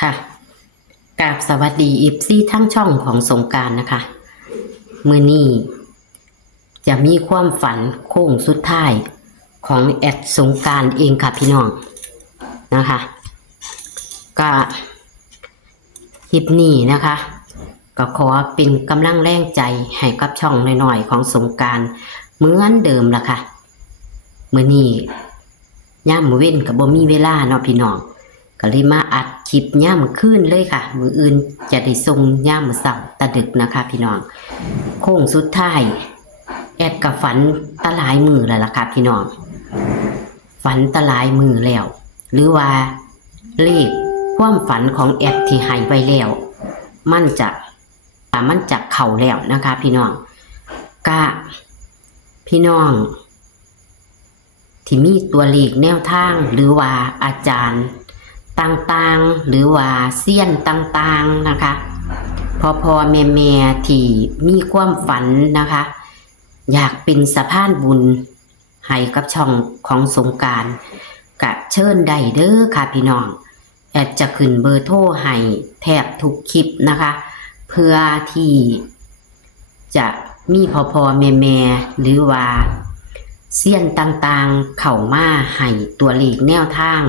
ค่ะกราบสวัสดีอีฟซี่ทั้งช่องของสงกรานต์นะคะมื้อนี้จะมีความฝันโค้งสุดท้ายของแอดสงกรานต์เองค่ะพี่น้องนะคะก็คลิปนี้นะคะก็ขอเป็นกำลังแรงใจให้กับช่องหน่อยๆของสงกรานต์เหมือนเดิมล่ะค่ะมื้อนี้ย่ามมื้อเว้นก็บ่มีเวลาเนาะพี่น้องก็เลยมาอัดคลิปย่ามคืนเลยค่ะมื้ออื่นจะได้ส่งย่ามมื้อเช้าตะดึกนะคะพี่น้องโค้งสุดท้ายแอดก็ฝันตะหลายมื้อแล้วล่ะค่ะพี่น้องฝันตะหลายมื้อแล้วหรือว่าเลขความฝันของแอดที่ให้ไว้แล้วมันจะเข้าแล้วนะคะพี่น้องก็พี่น้องที่มีตัวเลขแนวทางหรือว่าอาจารย์ต่างๆหรือว่าเซียนต่างๆนะคะพ่อแม่ที่มีความฝันนะคะอยากเป็นสะพานบุญให้กับช่องของสงกรานต์ก็เชิญได้เด้อค่ะพี่น้องแอดจะขึ้นเบอร์โทรให้แทบทุกคลิปนะคะเพื่อที่จะมีพ่อแม่หรือว่าเซียนต่างๆเข้ามาให้ตัวเลขแนวทาง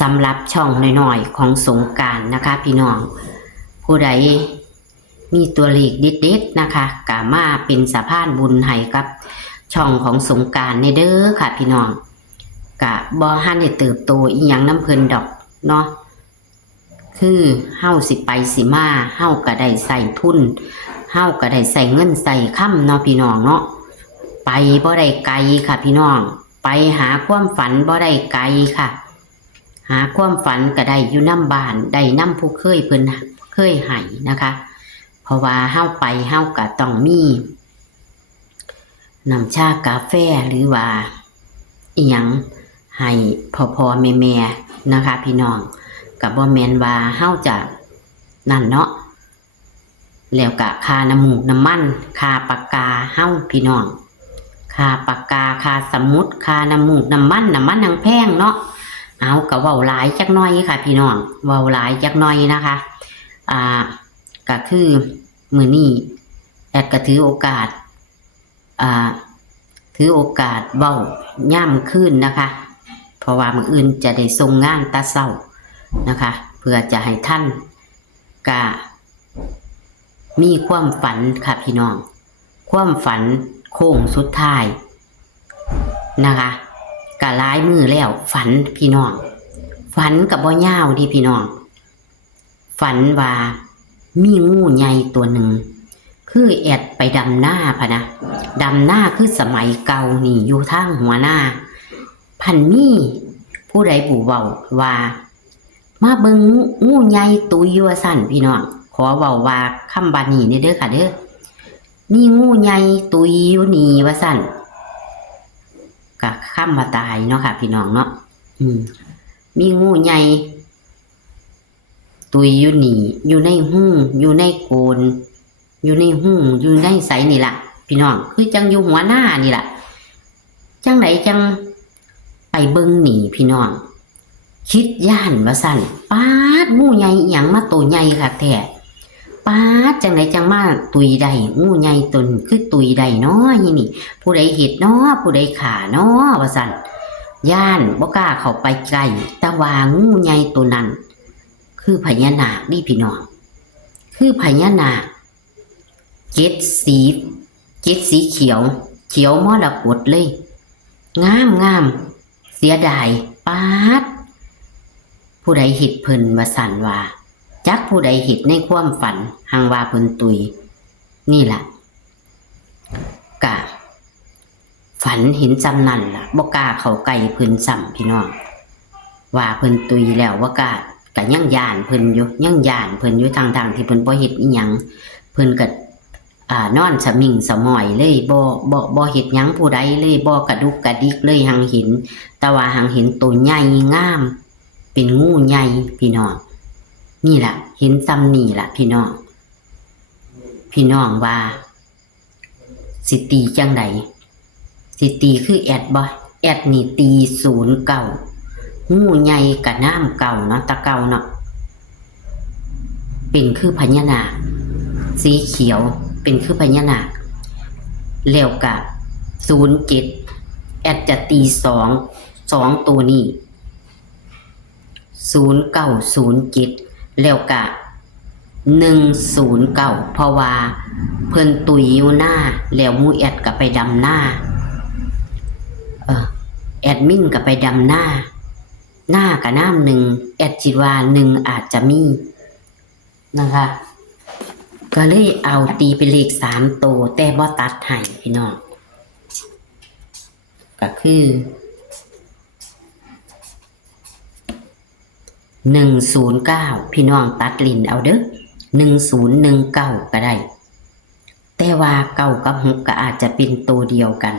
สำหรับช่องน้อยๆของสงกรานต์นะคะพี่น้องผู้ใดมีตัวเลขเด็ดๆนะคะก็มาเป็นสะพานบุญให้กับช่องของสงกรานต์ในเด้อค่ะพี่น้องก็บ่ทันได้เติบโตอีหยังน้ำเพิ่นดอกเนาะคือเฮาสิไปสิมาเฮาก็ได้ใส่ทุนเฮาก็ได้ใส่เงินใส่ค่ำเนาะพี่น้องเนาะไปบ่ได้ไกลค่ะพี่น้องไปหาความฝันบ่ได้ไกลค่ะหาความฝันก็ได้อยู่น้ำบ้านได้น้ำผู้เคยเพิ่นเคยให้นะคะเพราะว่าเฮาไปเฮาก็ต้องมีน้ำชากาแฟหรือว่าอีหยังให้พ่อแม่นะคะพี่น้องก็บ่แม่นว่าเฮาจะนั่นเนาะแล้วก็ค่าน้ำมูกน้ำมันค่าปากกาเฮาพี่น้องค่าปากกาค่าสมุดค่าน้ำมูกน้ำมันทางแพงเนาะเอาก็เว้าหลายจักหน่อยค่ะพี่น้องเว้าหลายจักหน่อยนะคะก็คือมื้อนี้แอดก็ถือโอกาสเว้าย่ำคืนนะคะเพราะว่ามื้ออื่นจะได้ส่งงานตะเช้านะคะเพื่อจะให้ท่านก็มีความฝันค่ะพี่น้องความฝันโค้งสุดท้ายนะคะก็หลายมื้อแล้วฝันพี่น้องฝันก็บ่ยาวดิพี่น้องฝันว่ามีงูใหญ่ตัวหนึ่งคือแอดไปดำหน้าพะนะดำหน้าคือสมัยเก่านี่อยู่ทางหัวหน้าพันมีผู้ใดบูเว้าว่ามาเบิ่งงูใหญ่ตัวอยู่ว่าซั่นพี่น้องขอเว้าว่าคำบานี้เด้อค่ะเด้อมีงูใหญ่ตัวอยู่นี่ว่าซั่นก็คำว่าตายเนาะค่ะพี่น้องเนาะมีงูใหญ่ตุยอยู่นี่อยู่ในหูอยู่ในโกนอยู่ในหูอยู่ในไสนี่ล่ะพี่น้องคือจังอยู่หัวหน้านี่ล่ะจังไหนจังไปเบิ่งหนีพี่น้องคิดย่านว่าสั่นป๊าดงูใหญ่อีหยังมาตัวใหญ่ค่ะแท้ป๊าดจังไหนจังมาตุยใดงูใหญ่ตนคือตุยใดเนาะนี่ผู้ใดเฮ็ดเนาะผู้ใดขาเนาะว่าสั่นย่านบ่กล้าเข้าไปใกล้แต่ว่างูใหญ่ตัวนั้นคือพญานาคนี่พี่น้องคือพญานาคเจ็ดสีเขียวมรกตเลยงามเสียดายป๊าดผู้ใดเฮ็ดเพิ่นว่าสั่นว่าจักผู้ใดเฮ็ดในความฝันหังว่าเพิ่นตุยนี่ล่ะกะฝันเห็นจำนั่นล่ะบ่กล้าเข้าใกล้เพิ่นซ้ำพี่น้องว่าเพิ่นตุยแล้วว่ากล้าก็ยังย่านเพิ่นอยู่ทางที่เพิ่นบ่เฮ็ดอีหยังเพิ่นก็นอนสมิงสมอยเลยบ่เฮ็ดหยังผู้ใดเลยบ่กระดุกกระดิกเลยหังเห็นแต่ว่าหังเห็นตัวใหญ่งามเป็นงูใหญ่พี่น้องนี่ล่ะเห็นซ้ำนี่ล่ะพี่น้องว่าสิตีจังไดสิตีคือแอดบ่แอดนี่ตี09งูใหญ่กับน้ำเก่าเนาะตะเก่าเนาะ เป็นคือพญานาคสีเขียวเป็นคือพญานาคแล้วกับ07แอดจะตีสองตัวนี้0907แล้วกับ109เพราะว่าเพิ่นตุยอยู่หน้าแล้วมูแอดก็ไปดำหน้าแอดมินก็ไปดำหน้ากับน้ำหนึ่งแอดคิดว่า1อาจจะมีนะคะก็เลยเอาตีเป็นเลข3ตัวแต่บ่ตัดให้พี่น้องก็คือ109พี่น้องตัดลิ้นเอาเด้อ1019ก็ได้แต่ว่า9กับ6ก็อาจจะเป็นตัวเดียวกัน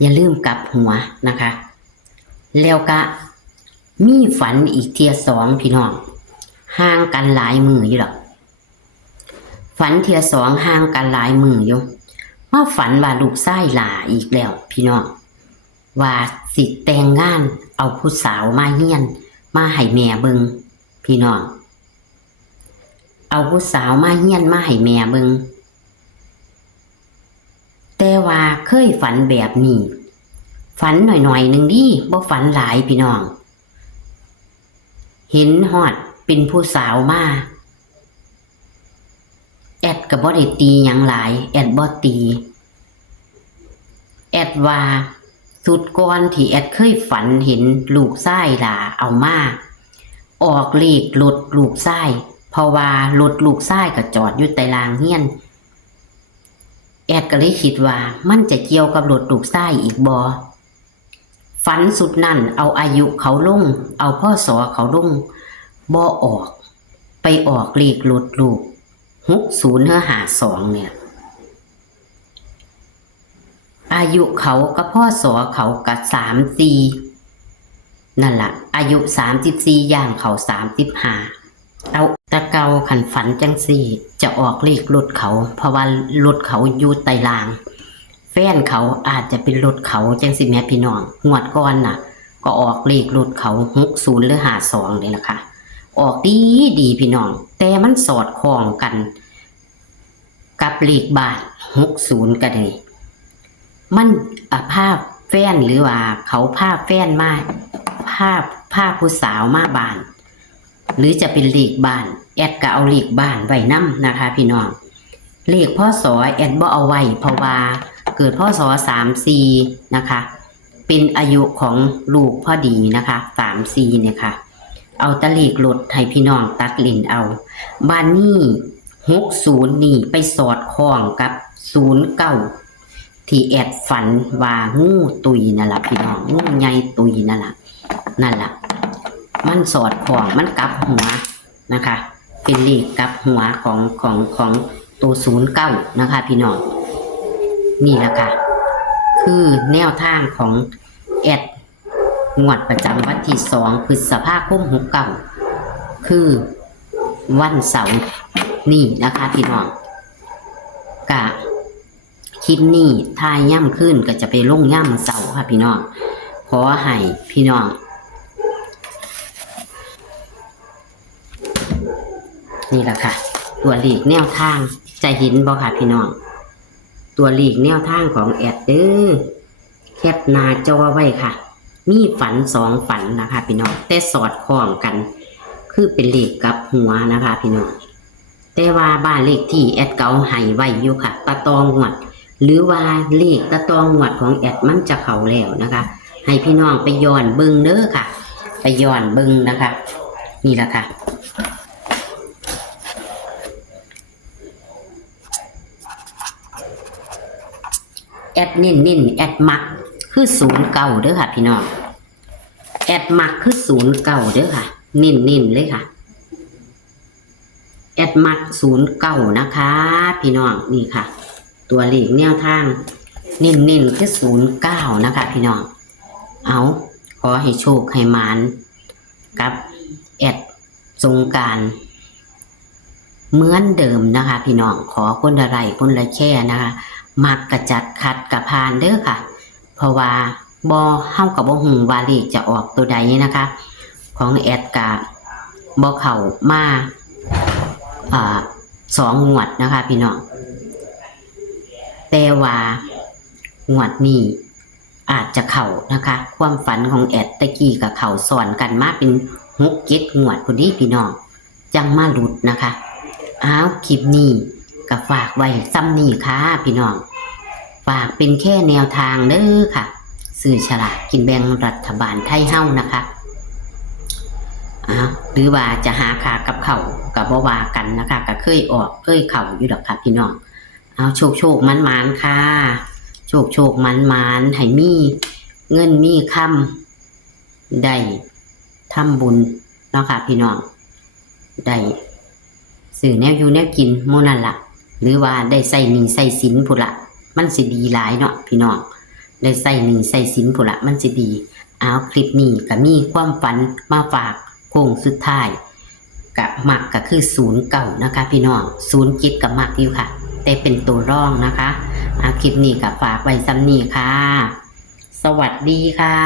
อย่าลืมกลับหัวนะคะแล้วก็มีฝันอีกเที่ย2พี่น้องห่างกันหลายมืออยู่หรอกฝันเที่ย2ห่างกันหลายมืออยู่มาฝันว่าลูกชายหลาอีกแล้วพี่น้องว่าสิแต่งงานเอาผู้สาวมาเฮียนมาให้แม่เบิงพี่น้องเอาผู้สาวมาเฮียนมาให้แม่เบิงแต่ว่าเคยฝันแบบนี้ฝันหน่อยๆนึงดิบ่ฝันหลายพี่น้องเห็นฮอดเป็นผู้สาวมาแอดก็บ่ได้ตีหยังหลายแอดบ่ตีแอดว่าสุดก่อนที่แอดเคยฝันเห็นลูกชายหลาเอามาออกเลขรถลูกชายเพราะว่ารถลูกชายก็จอดอยู่ใต้รางเฮียนแอดก็เลยคิดว่ามันจะเกี่ยวกับรถลูกชายอีกบ่ฝันสุดนั่นเอาอายุเขาลงเอาพศเขาลงบ่ออกไปออกเลขรถลูก6052เนี่ยอายุเขากับพศเขากับ34นั่นล่ะอายุ34ย่างเขา35เอาตะเกาขันฝันจังสี่จะออกเลขรถเขาเพราะว่ารถเขาอยู่ใต้รางแฟนเขาอาจจะเป็นรถเขาจังสิแม่พี่น้องงวดก่อนน่ะก็ออกเลขรถเขา60หรือ52เลยล่ะค่ะออกดีพี่น้องแต่มันสอดคล้องกันกับเลขบ้าน60ก็ได้มันภาพแฟนหรือว่าเขาภาพแฟนมาภาพผู้สาวมาบ้านหรือจะเป็นเลขบ้านแอดก็เอาเลขบ้านไว้นำนะคะพี่น้องเลขพศแอดบ่เอาไว้เพราะว่าเกิดพศ34นะคะเป็นอายุของลูกพอดีนะคะ34เนี่ยค่ะเอาตะเลขรถให้พี่น้องตัดเลนเอาบ้านนี้60นี่ไปสอดคล้องกับ09ที่แอดฝันว่างูตุยนั่นล่ะพี่น้องงูใหญ่ตุยนั่นล่ะมันสอดคล้องมันกลับหัวนะคะเป็นเลขกลับหัวของตัว09นะคะพี่น้องนี่แหละค่ะคือแนวทางของแอดงวดประจำวันที่2พฤษภาคม69คือวันเสาร์นี่นะคะพี่น้องกะคลิปนี้ทายย่ำขึ้นก็จะไปลงย่ำเสาร์ค่ะพี่น้องขอให้พี่น้องนี่แหละค่ะตัวเลขแนวทางจะเห็นบ่ค่ะพี่น้องตัวเลขแนวทางของแอดแคปหน้าจอไว้ค่ะมีฝัน2ฝันนะคะพี่น้องแต่สอดคล้องกันคือเป็นเลขกับหัวนะคะพี่น้องแต่ว่าบ้านเลขที่แอดเก่าให้ไว้อยู่ค่ะตะตองหวดหรือว่าเลขตะตองหวดของแอดมันจะเข้าแล้วนะคะให้พี่น้องไปย้อนเบิ่งเด้อค่ะไปย้อนเบิ่งนะคะนี่แหละค่ะแอดนิ่นแอดมักคือ09เด้อค่ะพี่น้องแอดมักคือ09เด้อค่ะนิ่นเลยค่ะแอดมัก09นะคะพี่น้องนี่ค่ะตัวเลขแนวทางนิ่นคือ09นะคะพี่น้องเอาขอให้โชคให้หมานกับแอดสงกรานต์เหมือนเดิมนะคะพี่น้องขอคนละไลค์คนละแชร์นะคะมักกระจัดคัดกระพานเด้อค่ะเพราะว่าเฮากับบ่ฮู้ว่าเลขจะออกตัวใดนะคะของแอดกะบ่เข้ามา 2 งวดนะคะพี่น้องแต่ว่างวดนี้อาจจะเข่านะคะความฝันของแอดตะกี้กับเข่าสอนกันมาเป็น6-7 งวดพอดีพี่น้องจังมาหลุดนะคะคลิปนี้ก็ฝากไว้ซ้ำนี่ค่ะพี่น้องฝากเป็นแค่แนวทางเด้อค่ะซื้อฉลากกินแบ่งรัฐบาลไทยเฮ้านะคะหรือว่าจะหาขากับเข่ากับบ่ว่ากันนะคะก็เคยออกเคยเข่าอยู่ดอกค่ะพี่น้องโชคมันค่ะโชคมันให้มีเงินมีคำได้ทำบุญเนาะค่ะพี่น้องได้ซื้อแนวอยู่แนวกินโมนั่นละหรือว่าได้ใส่หนี้ใส่สินพุ่นละมันสิดีหลายเนาะพี่น้องได้ใส่หนี้ใส่สินพุ่นละมันสิดีคลิปนี้ก็มีความฝันมาฝากโค้งสุดท้ายกับมักก็คือ09นะคะพี่น้อง07กับมักอยู่ค่ะแต่เป็นตัวร่องนะคะคลิปนี้ก็ฝากไว้ซ้ำนี้ค่ะสวัสดีค่ะ